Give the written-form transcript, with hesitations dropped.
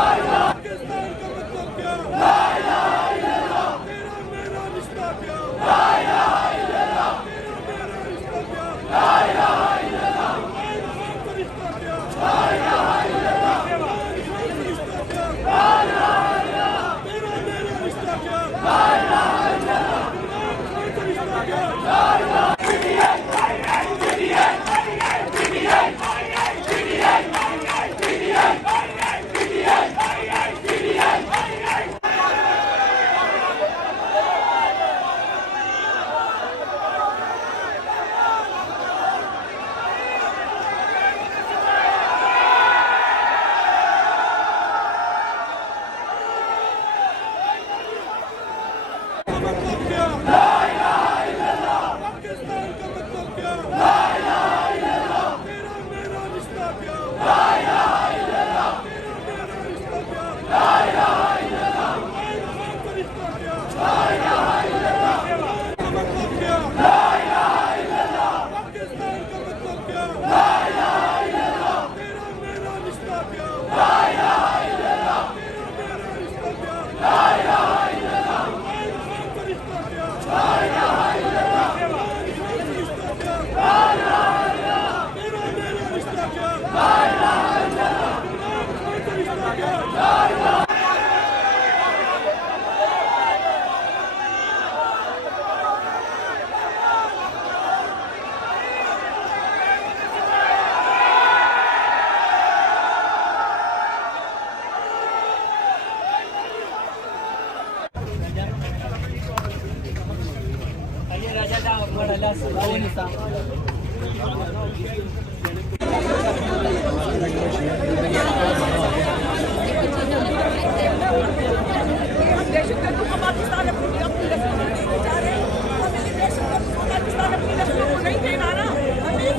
पाकिस्तान का मतलब क्या? तेरा मेरा रिश्ता क्या? तेरा मेरा रिश्ता क्या? इमरान खान का रिश्ता क्या? इमरान खान का रिश्ता क्या? तेरा मेरा रिश्ता क्या? इमरान खान का रिश्ता क्या? मतलब क्या? पाकिस्तान का मतलब क्या? तेरा मेरा रिश्ता क्या? तेरा मेरा रिश्ता क्या? इमरान खान का रिश्ता क्या? का मतलब क्या? पाकिस्तान का मतलब क्या? तेरा मेरा रिश्ता क्या? तेरा मेरा रिश्ता क्या? इमरान खान का रिश्ता क्या? इमरान खान का रिश्ता क्या? तेरा मेरा रिश्ता क्या? इमरान खान का रिश्ता क्या? पाकिस्तान अपनी लड़कियों को जा रहे हैं, हमें पाकिस्तान अपनी लड़कियों को नहीं देना ना हमें